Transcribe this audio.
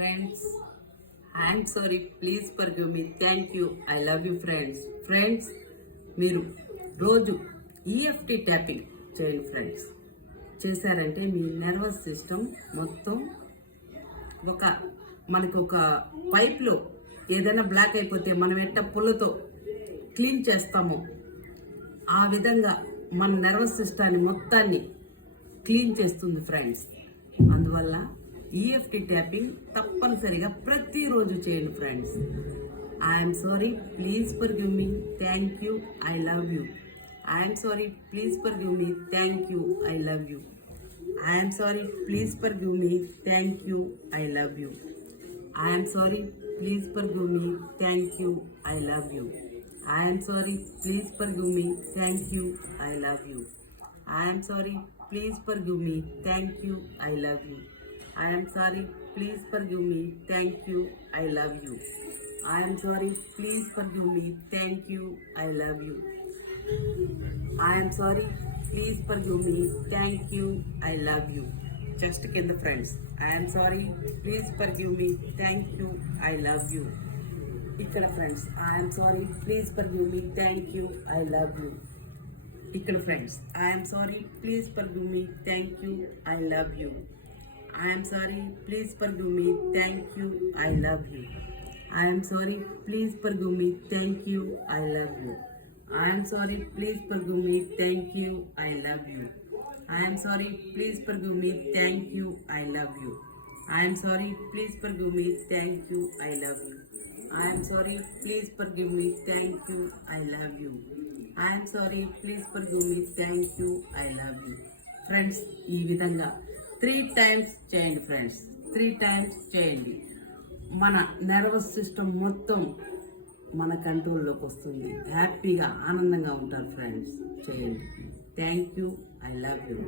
friends. I'm sorry, please forgive me. Thank you. I love you, friends. Friends, మీరు రోజు EFT tapping చేయండి friends. చేశారంటే మీ nervous system మొత్తం మనకు ఒక పైప్లో ఏదైనా బ్లాక్ అయిపోతే మనం ఎట్ట పుల్లతో క్లీన్ చేస్తామో ఆ విధంగా మన నర్వస్ సిస్టాన్ని మొత్తాన్ని క్లీన్ చేస్తుంది ఫ్రెండ్స్. అందువల్ల ఈఎఫ్టీ ట్యాపింగ్ తప్పనిసరిగా ప్రతిరోజు చేయండి friends. I'm sorry, please forgive me, thank you, I love you. I'm sorry, please forgive me, thank you, I love you. I'm sorry, please forgive me, thank you, I love you. I'm sorry, please forgive me, thank you, I love you. I'm sorry, please forgive me, thank you, I love you. I'm sorry, please forgive me, thank you, I love you. I am sorry, please forgive me, thank you, I love you. I am sorry, please forgive me, thank you, I love you. I am sorry, please forgive me, thank you, I love you. Just కింద friends. I am sorry, please forgive me, thank you, I love you. ఇక్కడ friends. I am sorry, please forgive me, thank you, I love you. ఇక్కడ friends. I am sorry, please forgive me, thank you, I love you. I am sorry, please forgive me, thank you, I love you. I am sorry, please forgive me, thank you, I love you. I am sorry, please forgive me, thank you, I love you. I am sorry, please forgive me, thank you, I love you. I am sorry, please forgive me, thank you, I love you. I am sorry, please forgive me, thank you, I love you. I am sorry, please forgive me, thank you, I love you. Friends, ఈ విధంగా 3 times చేయండి friends. 3 times చేయండి. మన nervous system మొత్తం మన కంట్రోల్లోకి వస్తుంది. హ్యాపీగా ఆనందంగా ఉంటారు ఫ్రెండ్స్. చేయండి. Thank you, I love you.